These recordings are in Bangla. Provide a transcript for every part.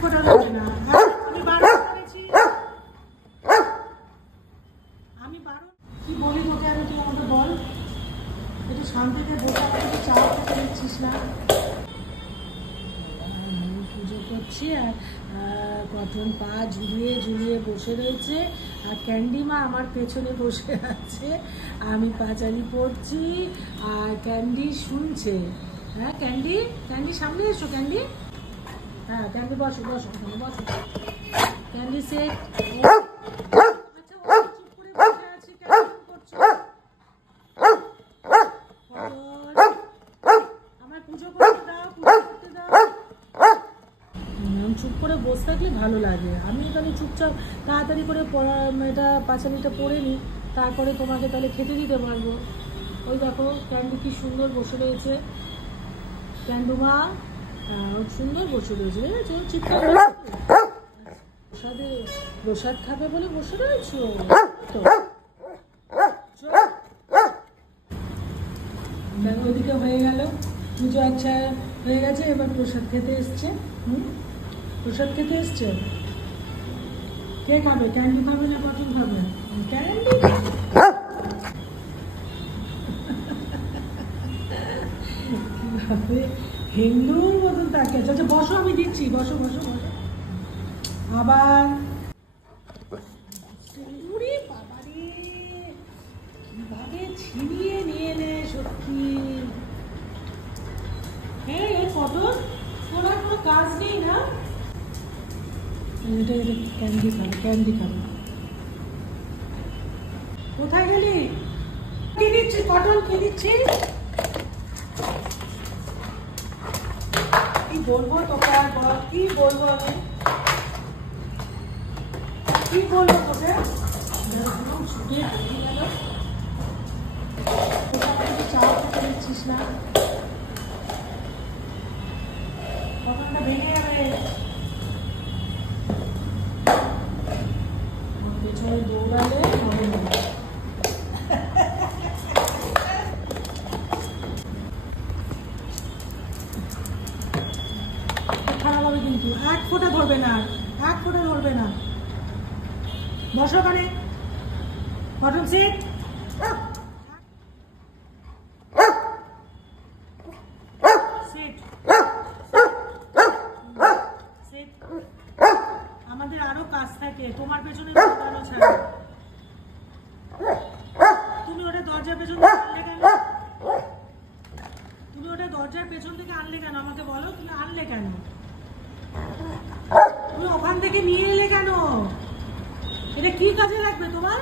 ফোঁটা ধরবে না। আমি বারণ করেছি, আমি বারণ। কি বলি তোকে আমি, তুই আমাকে বল। একটু শান্তিতে বসে একটু চা খেতে দিচ্ছিস না। পুজো করছি আর কটন পা ঝুলিয়ে ঝুলিয়ে বসে রয়েছে, আর ক্যান্ডিমা আমার পেছনে বসে আছে। আমি পাঁচালি পড়ছি আর ক্যান্ডি শুনছে। হ্যাঁ ক্যান্ডি, ক্যান্ডি সামনে এসো ক্যান্ডি। হ্যাঁ ক্যান্ডি বসো বসো বসো। ক্যান্ডি সে আচ্ছা ও চুপ করে বসে আছে, কেমন করছো? আমার পুজো করতে দাও, পুজো করতে দাও। চুপ করে বসে থাকলে ভালো লাগে। আমি তাহলে চুপচাপ তাড়াতাড়ি করে এটা পাঁচালিটা পড়ে নিই, তারপরে তোমাকে তাহলে খেতে দিতে পারবো। ওই দেখো ক্যান্ডি কি সুন্দর বসে রয়েছে। ক্যান্ডুমা সুন্দর বসে রয়েছে, বুঝেছো? চিৎকার প্রসাদে প্রসাদ খাবে বলে বসে রয়েছো তো। দেখো ওইদিকে হয়ে গেল পুজো, আচ্ছা হয়ে গেছে, এবার প্রসাদ খেতে এসছে। প্রসাদ খেতে এসছে। কে খাবে? ক্যান্ডি খাবে না কটন খাবে? ক্যান্ডি হিন্দুর মতন তাকে। আচ্ছা বসো, আমি দিচ্ছি, বসো বসো বসো। আবার বাবারে কিভাবে ছিনিয়ে নিয়ে নেয় সত্যি। হ্যাঁ এই কটন তোরা কোনো কাজ নেই না। এটা ক্যান্ডি খাবে, ক্যান্ডি খাবে। কোথায় গেলি? কি দিচ্ছি? কটন কি দিচ্ছি? কি বলবো তোকে আর বল, কি বলবো আমি, কি বলবো তোকে? ছুটিয়ে বেরিয়ে গেল। চা খেতে দিচ্ছিস না, কখনটা ভেঙে যাবে। পেছনে দৌড়ালে হবে না। খারাপ হবে কিন্তু। এক ফোঁটা ধরবে না, এক ফোঁটা ধরবে না। বসো ওখানে, কটন সিট। আমাদের আরো কাজ থাকে, তোমার পেছনে দৌড়ানো ছাড়া। তুমি ওটা দরজার পেছন থেকে আনলে কেন? তুমি ওটা দরজার পেছন থেকে আনলে কেন? আমাকে বলো, তুমি আনলে কেন? তুমি ওখান থেকে নিয়ে এলে কেন? এটা কি কাজে লাগবে তোমার?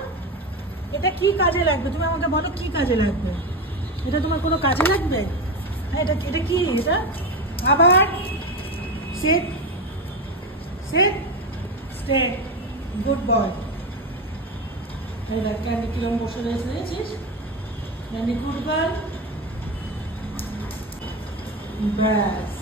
এটা কি কাজে লাগবে? তুমি আমাকে বলো কি কাজে লাগবে? এটা তোমার কোনো কাজে লাগবে? হ্যাঁ এটা এটা কি? এটা আবার sit sit stay, good boy. এই দেখ ক্যান্ডি কিরম বসে রয়েছে, দেখেছিস? Candy good girl. ব্যাস